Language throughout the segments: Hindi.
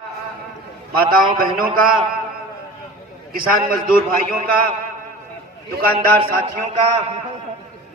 माताओं बहनों का, किसान मजदूर भाइयों का, दुकानदार साथियों का,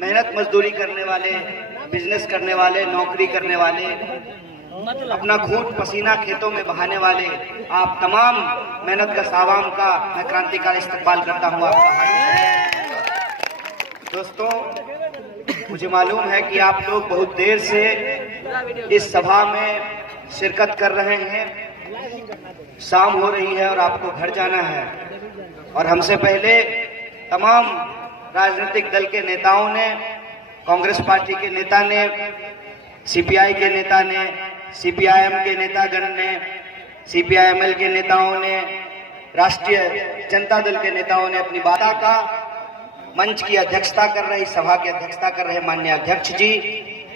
मेहनत मजदूरी करने वाले, बिजनेस करने वाले, नौकरी करने वाले, अपना खून पसीना खेतों में बहाने वाले, आप तमाम मेहनत का सावाम का मैं क्रांतिकारी इस्तकबाल करता हूँ आपका। दोस्तों, मुझे मालूम है कि आप लोग बहुत देर से इस सभा में शिरकत कर रहे हैं। शाम हो रही है और आपको घर जाना है। और हमसे पहले तमाम राजनीतिक दल के नेताओं ने, कांग्रेस पार्टी के नेता ने, सीपीआई के नेता ने, सीपीआईएम के नेतागण ने, सीपीआईएमएल के नेताओं ने, राष्ट्रीय जनता दल के नेताओं ने अपनी बात का मंच की अध्यक्षता कर रहे, सभा की अध्यक्षता कर रहे माननीय अध्यक्ष जी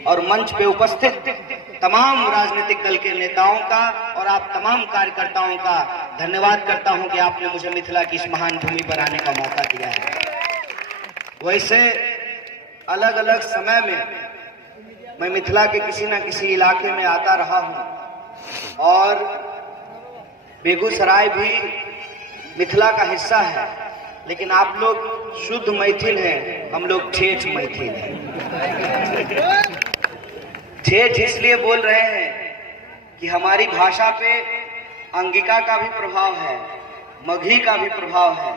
और मंच पे उपस्थित तमाम राजनीतिक दल के नेताओं का और आप तमाम कार्यकर्ताओं का धन्यवाद करता हूं कि आपने मुझे मिथिला की इस महान भूमि पर आने का मौका दिया है। वैसे अलग अलग समय में मैं मिथिला के किसी न किसी इलाके में आता रहा हूं और बेगूसराय भी मिथिला का हिस्सा है, लेकिन आप लोग शुद्ध मैथिल हैं, हम लोग ठेठ मैथिल हैं। ठेठ इसलिए बोल रहे हैं कि हमारी भाषा पे अंगिका का भी प्रभाव है, मगही का भी प्रभाव है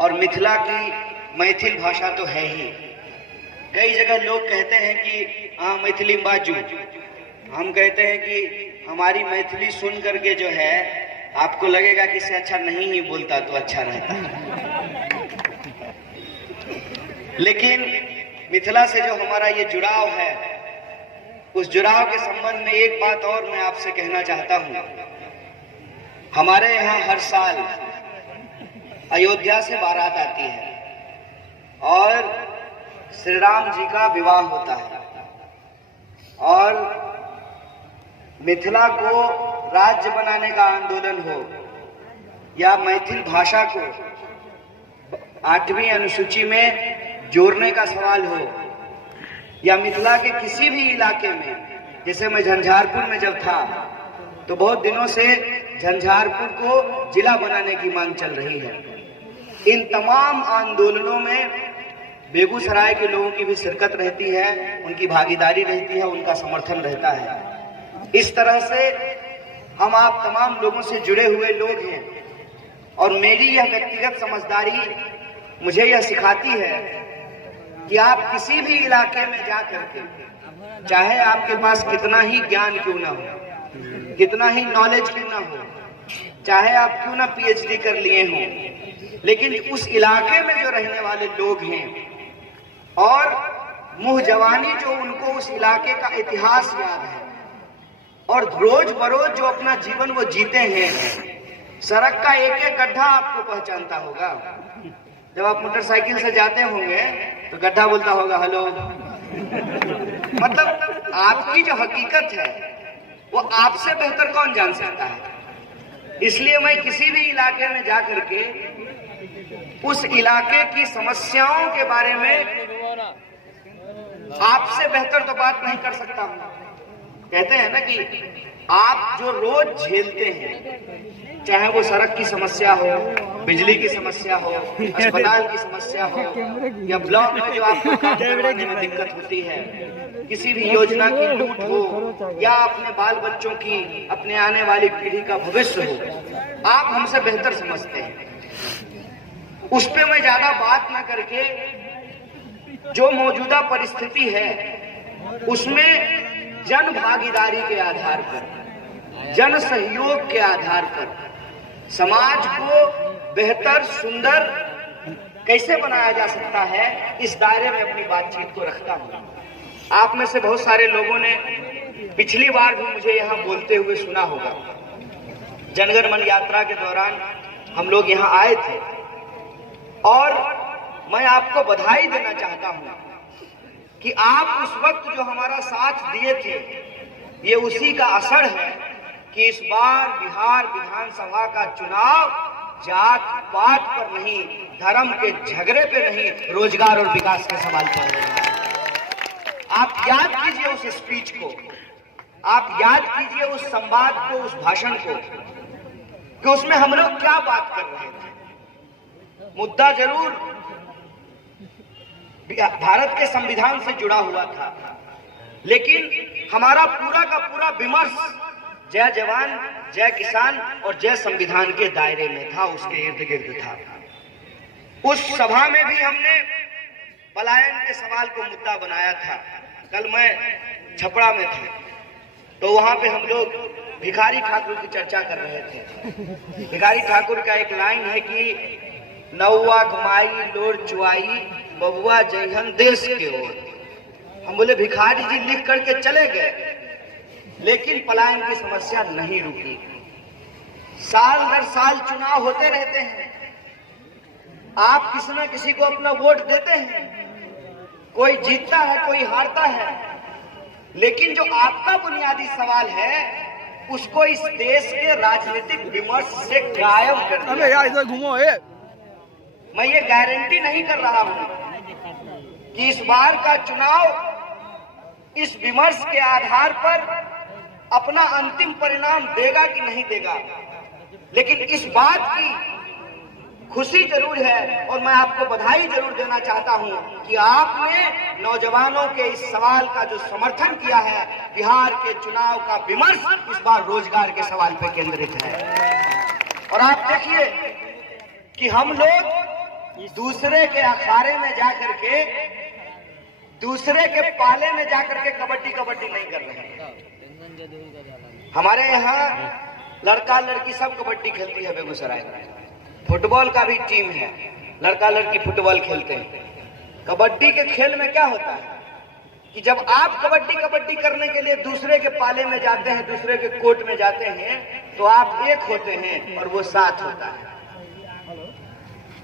और मिथिला की मैथिल भाषा तो है ही। कई जगह लोग कहते हैं कि हाँ मैथिली बाजू, हम कहते हैं कि हमारी मैथिली सुन करके जो है आपको लगेगा कि इससे अच्छा नहीं ही बोलता तो अच्छा रहता। लेकिन मिथिला से जो हमारा ये जुड़ाव है, उस जुड़ाव के संबंध में एक बात और मैं आपसे कहना चाहता हूं। हमारे यहाँ हर साल अयोध्या से बारात आती है और श्री राम जी का विवाह होता है और मिथिला को राज्य बनाने का आंदोलन हो या मैथिल भाषा को 8वीं अनुसूची में जोड़ने का सवाल हो या मिथिला के किसी भी इलाके में, जैसे मैं झंझारपुर में जब था तो बहुत दिनों से झंझारपुर को जिला बनाने की मांग चल रही है। इन तमाम आंदोलनों में बेगूसराय के लोगों की भी शिरकत रहती है, उनकी भागीदारी रहती है, उनका समर्थन रहता है। इस तरह से हम आप तमाम लोगों से जुड़े हुए लोग हैं और मेरी यह व्यक्तिगत समझदारी मुझे यह सिखाती है कि आप किसी भी इलाके में जा करके, चाहे आपके पास कितना ही ज्ञान क्यों ना हो, कितना ही नॉलेज क्यों ना हो, चाहे आप क्यों ना पीएचडी कर लिए हों, लेकिन उस इलाके में जो रहने वाले लोग हैं और मुँह जवानी जो उनको उस इलाके का इतिहास याद है और रोज बरोज जो अपना जीवन वो जीते हैं, सड़क का एक एक गड्ढा आपको पहचानता होगा। जब आप मोटरसाइकिल से जाते होंगे तो गड्ढा बोलता होगा हेलो। मतलब आपकी जो हकीकत है वो आपसे बेहतर कौन जान सकता है। इसलिए मैं किसी भी इलाके में जा करके उस इलाके की समस्याओं के बारे में आपसे बेहतर तो बात नहीं कर सकता हूं। कहते हैं ना कि आप जो रोज झेलते हैं, चाहे वो सड़क की समस्या हो, बिजली की समस्या हो, अस्पताल की समस्या हो या ब्लॉक में जो आपको काम करवाने में दिक्कत होती है, किसी भी योजना की लूट हो या अपने बाल बच्चों की, अपने आने वाली पीढ़ी का भविष्य हो, आप हमसे बेहतर समझते हैं। उस पे मैं ज्यादा बात न करके जो मौजूदा परिस्थिति है उसमें जन भागीदारी के आधार पर, जन सहयोग के आधार पर समाज को बेहतर सुंदर कैसे बनाया जा सकता है, इस दायरे में अपनी बातचीत को रखता हूं। आप में से बहुत सारे लोगों ने पिछली बार भी मुझे यहां बोलते हुए सुना होगा। जनगण मन यात्रा के दौरान हम लोग यहां आए थे और मैं आपको बधाई देना चाहता हूं कि आप उस वक्त जो हमारा साथ दिए थे, ये उसी का असर है कि इस बार बिहार विधानसभा का चुनाव जात पात पर नहीं, धर्म के झगड़े पे नहीं, रोजगार और विकास के सवाल पर है। आप याद कीजिए उस स्पीच को आप याद कीजिए उस संवाद को, उस भाषण को, कि उसमें हम लोग क्या बात कर रहे थे। मुद्दा जरूर भारत के संविधान से जुड़ा हुआ था, लेकिन हमारा पूरा का पूरा विमर्श जय जवान, जय किसान और जय संविधान के दायरे में था, उसके इर्द गिर्द था। उस सभा में भी हमने पलायन के सवाल को मुद्दा बनाया था। कल मैं छपरा में था, तो वहां पे हम लोग भिखारी ठाकुर की चर्चा कर रहे थे। भिखारी ठाकुर का एक लाइन है कि नौवा घुमाई लोर चुआई बबुआ जयहन देश के ओर। हम बोले भिखारी जी लिख करके चले गए, लेकिन पलायन की समस्या नहीं रुकी। साल हर साल चुनाव होते रहते हैं, आप किसी न किसी को अपना वोट देते हैं, कोई जीतता है कोई हारता है, लेकिन जो आपका बुनियादी सवाल है उसको इस देश के राजनीतिक विमर्श से गायब कर दिया। अबे यार इधर घूमो। मैं ये गारंटी नहीं कर रहा हूं कि इस बार का चुनाव इस विमर्श के आधार पर अपना अंतिम परिणाम देगा कि नहीं देगा, लेकिन इस बात की खुशी जरूर है और मैं आपको बधाई जरूर देना चाहता हूं कि आपने नौजवानों के इस सवाल का जो समर्थन किया है। बिहार के चुनाव का विमर्श इस बार रोजगार के सवाल पर केंद्रित है। और आप देखिए कि हम लोग दूसरे के अखाड़े में जाकर के, दूसरे के पाले में जाकर के कबड्डी कबड्डी नहीं कर रहे हैं। हमारे यहाँ लड़का लड़की सब कबड्डी खेलती है। बेगूसराय में फुटबॉल का भी टीम है, लड़का लड़की फुटबॉल खेलते हैं। कबड्डी के खेल में क्या होता है कि जब आप कबड्डी कबड्डी करने के लिए दूसरे के पाले में जाते हैं, दूसरे के कोर्ट में जाते हैं, तो आप एक होते हैं और वो साथ होता है।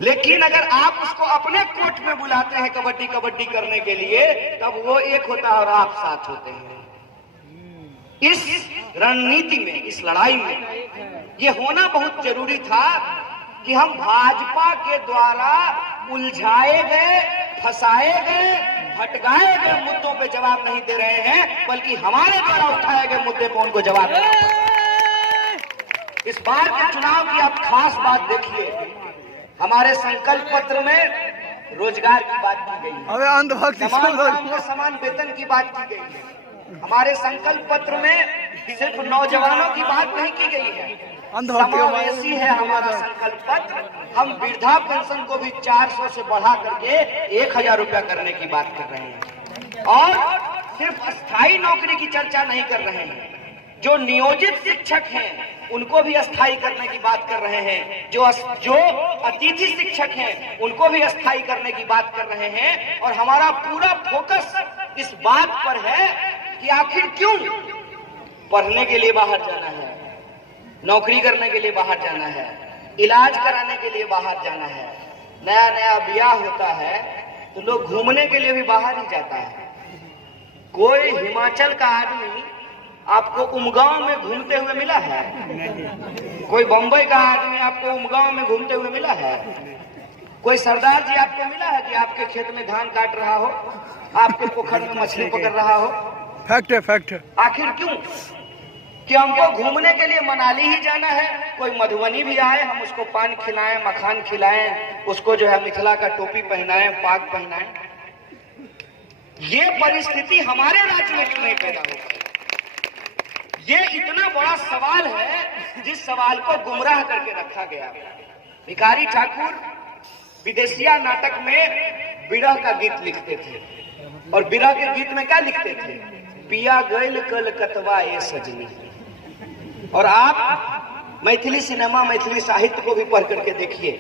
लेकिन अगर आप उसको अपने कोर्ट में बुलाते हैं कबड्डी कबड्डी करने के लिए, तब वो एक होता है और आप साथ होते हैं। इस रणनीति में, इस लड़ाई में ये होना बहुत जरूरी था कि हम भाजपा के द्वारा उलझाए गए, फंसाए गए, भटकाए गए मुद्दों पे जवाब नहीं दे रहे हैं, बल्कि हमारे द्वारा उठाए गए मुद्दे पर उनको जवाब देना है। इस बार के चुनाव की आप खास बात देखिए, हमारे संकल्प पत्र में रोजगार की बात की गई है, समान वेतन की बात की गई है। हमारे संकल्प पत्र में सिर्फ नौजवानों की बात नहीं की गई है, समावेशी है हमारा संकल्प पत्र। हम वृद्धा पेंशन को भी 400 से बढ़ा करके 1000 रुपया करने की बात कर रहे हैं। और सिर्फ अस्थायी नौकरी की चर्चा नहीं कर रहे हैं, जो नियोजित शिक्षक हैं उनको भी अस्थायी करने की बात कर रहे हैं, जो अतिथि शिक्षक हैं उनको भी अस्थायी करने की बात कर रहे हैं। और हमारा पूरा फोकस इस बात पर है कि आखिर क्यों पढ़ने के लिए बाहर जाना है, नौकरी करने के लिए बाहर जाना है, इलाज कराने के लिए बाहर जाना है, नया नया ब्याह होता है तो लोग घूमने के लिए भी बाहर ही जाता है। कोई हिमाचल का आदमी आपको उमगांव में घूमते हुए मिला है? कोई बंबई का आदमी आपको उमगांव में घूमते हुए मिला है? कोई सरदार जी आपको मिला है कि आपके खेत में धान काट रहा हो, आपके पोखर में मछली पकड़ रहा हो? फैक्ट है, फैक्ट है। आखिर क्यों कि हमको घूमने के लिए मनाली ही जाना है? कोई मधुबनी भी आए, हम उसको पान खिलाएं, मखान खिलाएं, उसको जो है मिथिला का टोपी पहनाएं, पाग पहनाएं। ये परिस्थिति हमारे राज्य में क्यों नहीं पैदा हो पाई? ये इतना बड़ा सवाल है जिस सवाल को गुमराह करके रखा गया। भिखारी ठाकुर विदेशिया नाटक में विरह का गीत लिखते थे, और विरह के गीत में क्या लिखते थे? पिया गैल कलकतवा ए सजनी। और आप मैथिली सिनेमा, मैथिली साहित्य को भी पढ़ करके देखिए,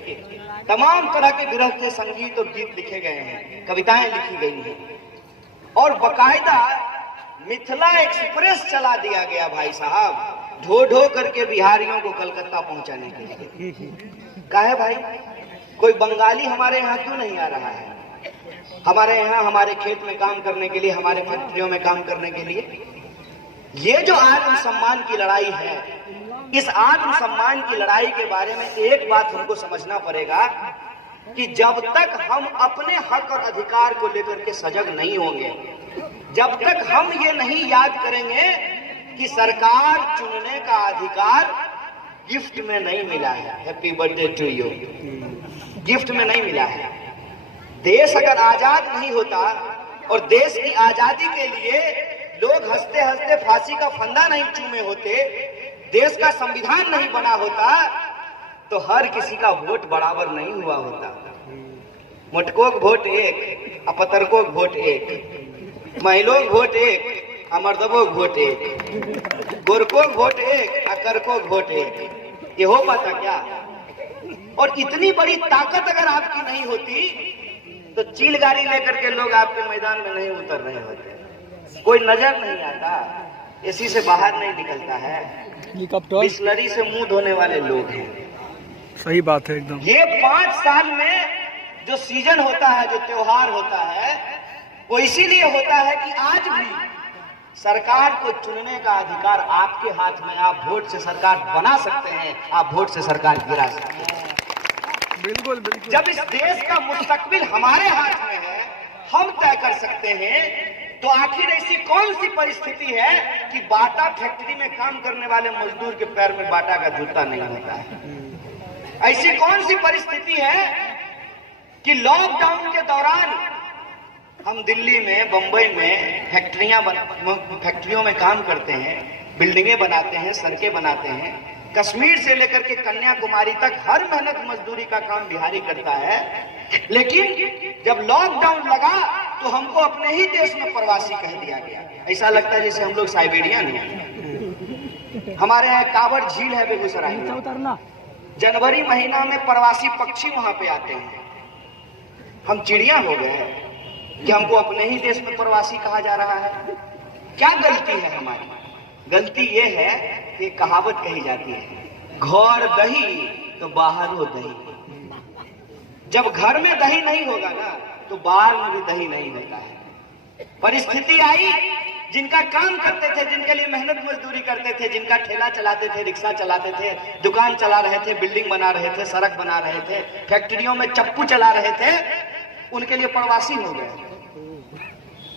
तमाम तरह के विरह के संगीत और गीत लिखे गए हैं, कविताएं लिखी गई हैं, और बकायदा मिथिला एक्सप्रेस चला दिया गया भाई साहब, ढो ढो करके बिहारियों को कलकत्ता पहुंचाने के लिए। काहे भाई? कोई बंगाली हमारे यहाँ क्यों नहीं आ रहा है? हमारे यहाँ हमारे खेत में काम करने के लिए, हमारे फैक्ट्रियों में काम करने के लिए। ये जो आत्मसम्मान की लड़ाई है, इस आत्मसम्मान की लड़ाई के बारे में एक बात हमको समझना पड़ेगा कि जब तक हम अपने हक और अधिकार को लेकर के सजग नहीं होंगे, जब तक हम ये नहीं याद करेंगे कि सरकार चुनने का अधिकार गिफ्ट में नहीं मिला है। Happy birthday to you. Gift में नहीं मिला है। देश अगर आजाद नहीं होता और देश की आजादी के लिए लोग हंसते हंसते फांसी का फंदा नहीं चूमे होते, देश का संविधान नहीं बना होता, तो हर किसी का वोट बराबर नहीं हुआ होता। मोटको वोट एक, अपतरको वोट एक, महिलो वोट एक, अमर्दबो वोट एक, गोरको वोट एक, अकरको वोट एक। ये हो पाता क्या? और इतनी बड़ी ताकत अगर आपकी नहीं होती तो चील गाड़ी लेकर के लोग आपके मैदान में नहीं उतर रहे होते। कोई नजर नहीं आता, एसी से बाहर नहीं निकलता है, बिस्लरी से मुंह धोने वाले लोग हैं। सही बात है एकदम। ये 5 साल में जो सीजन होता है, जो त्योहार होता है, वो इसीलिए होता है कि आज भी सरकार को चुनने का अधिकार आपके हाथ में। आप वोट से सरकार बना सकते हैं, आप वोट से सरकार गिरा सकते हैं। बिल्कुल बिल्कुल। जब इस देश का मुस्तकबिल हमारे हाथ में है, हम तय कर सकते हैं, तो आखिर ऐसी कौन सी परिस्थिति है कि बाटा फैक्ट्री में काम करने वाले मजदूर के पैर में बाटा का जूता नहीं होता है? ऐसी कौन सी परिस्थिति है कि लॉकडाउन के दौरान हम दिल्ली में, बंबई में फैक्ट्रियों में काम करते हैं, बिल्डिंगें बनाते हैं, सड़कें बनाते हैं, कश्मीर से लेकर के कन्याकुमारी तक हर मेहनत मजदूरी का काम बिहारी करता है। लेकिन जब लॉकडाउन लगा तो हमको अपने ही देश में प्रवासी कह दिया गया। ऐसा लगता है जैसे हम लोग साइबेरियन हैं। हमारे यहाँ कांवड़ झील है बेगूसराय में, जनवरी महीना में प्रवासी पक्षी वहां पे आते हैं। हम चिड़िया हो गए कि हमको अपने ही देश में प्रवासी कहा जा रहा है। क्या गलती है हमारी? गलती ये है कि कहावत कही जाती है, घर दही तो बाहर हो दही। जब घर में दही नहीं होगा ना, तो बाहर में भी दही नहीं होता है। परिस्थिति आई, जिनका काम करते थे, जिनके लिए मेहनत मजदूरी करते थे, जिनका ठेला चलाते थे, रिक्शा चलाते थे, दुकान चला रहे थे, बिल्डिंग बना रहे थे, सड़क बना रहे थे, फैक्ट्रियों में चप्पू चला रहे थे, उनके लिए प्रवासी हो गए।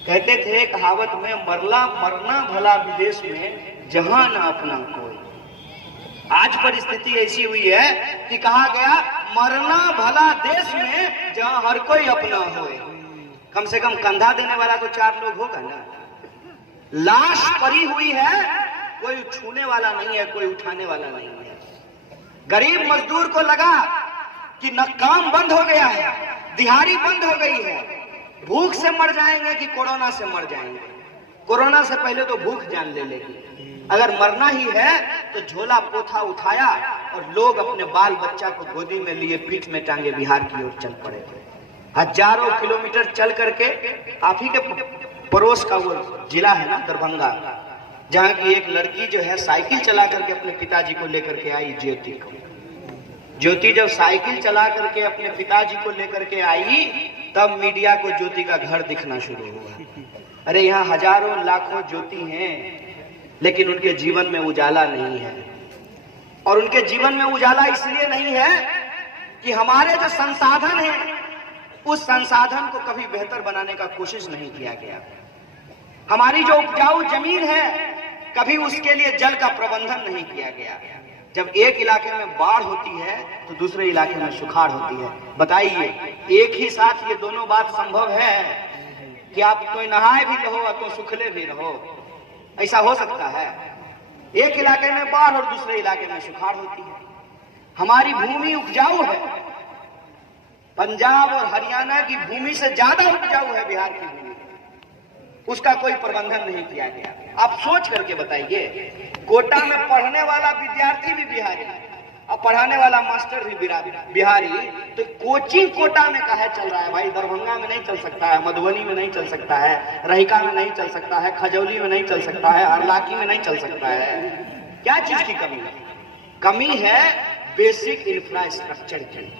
कहते थे कहावत में, मरना भला विदेश में, जहां ना अपना कोई। आज परिस्थिति ऐसी हुई है कि कहा गया, मरना भला देश में, जहां हर कोई अपना हो। कम से कम कंधा देने वाला तो 4 लोग होगा ना। लाश पड़ी हुई है, कोई छूने वाला नहीं है, कोई उठाने वाला नहीं है। गरीब मजदूर को लगा कि न काम बंद हो गया है, दिहाड़ी बंद हो गई है, भूख से मर जाएंगे कि कोरोना से मर जाएंगे। कोरोना से पहले तो भूख जान ले लेगी। अगर मरना ही है तो झोला पोथा उठाया और लोग अपने बाल बच्चा को गोदी में लिए पीठ में टांगे बिहार की ओर चल पड़े। हजारों किलोमीटर चल करके, आप ही के पड़ोस का वो जिला है ना दरभंगा, जहाँ की एक लड़की जो है साइकिल चला करके अपने पिताजी को लेकर के आई, ज्योति को। ज्योति जब साइकिल चला करके अपने पिताजी को लेकर के आई, तब मीडिया को ज्योति का घर दिखना शुरू हुआ। अरे यहाँ हजारों लाखों ज्योति हैं, लेकिन उनके जीवन में उजाला नहीं है। और उनके जीवन में उजाला इसलिए नहीं है कि हमारे जो संसाधन हैं, उस संसाधन को कभी बेहतर बनाने का कोशिश नहीं किया गया। हमारी जो उपजाऊ जमीन है, कभी उसके लिए जल का प्रबंधन नहीं किया गया। जब एक इलाके में बाढ़ होती है तो दूसरे इलाके में सुखाड़ होती है। बताइए, एक ही साथ ये दोनों बात संभव है कि आप तो नहाए भी रहो तो सुखले भी रहो? ऐसा हो सकता है? एक इलाके में बाढ़ और दूसरे इलाके में सुखाड़ होती है। हमारी भूमि उपजाऊ है, पंजाब और हरियाणा की भूमि से ज्यादा उपजाऊ है बिहार की भूमि, उसका कोई प्रबंधन नहीं किया गया। आप सोच करके बताइए, कोटा में पढ़ने वाला विद्यार्थी भी बिहारी और पढ़ाने वाला मास्टर भी बिहारी, तो कोचिंग कोटा में काहे चल रहा है भाई? दरभंगा में नहीं चल सकता है, मधुबनी में नहीं चल सकता है, रहिका में नहीं चल सकता है, खजौली में नहीं चल सकता है, हरलाखी में नहीं चल सकता है? क्या चीज की कमी है? कमी है बेसिक इंफ्रास्ट्रक्चर की।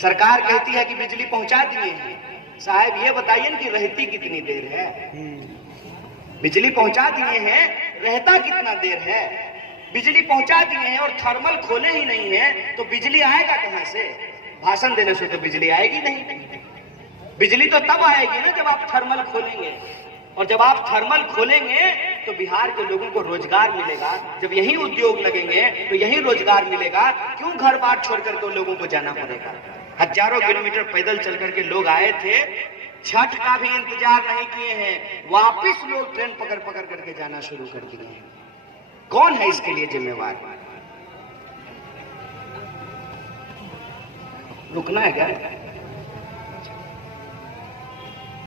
सरकार कहती है कि बिजली पहुंचा दिए हैं। साहब ये बताइए कि रहती कितनी देर है? बिजली पहुंचा दिए हैं, रहता कितना देर है? बिजली पहुंचा दिए हैं और थर्मल खोले ही नहीं है, तो बिजली आएगा कहां से? भाषण देने से तो बिजली आएगी नहीं। बिजली तो तब आएगी ना जब आप थर्मल खोलेंगे। और जब आप थर्मल खोलेंगे तो बिहार के लोगों को रोजगार मिलेगा। जब यही उद्योग लगेंगे तो यही रोजगार मिलेगा। क्यों घर बार छोड़ करके लोगों को जाना पड़ेगा? हजारों किलोमीटर पैदल चल करके लोग आए थे, छठ का भी इंतजार नहीं किए हैं, वापिस लोग ट्रेन पकड़ पकड़ करके जाना शुरू कर दिए हैं। कौन है इसके लिए जिम्मेवार? रुकना है क्या?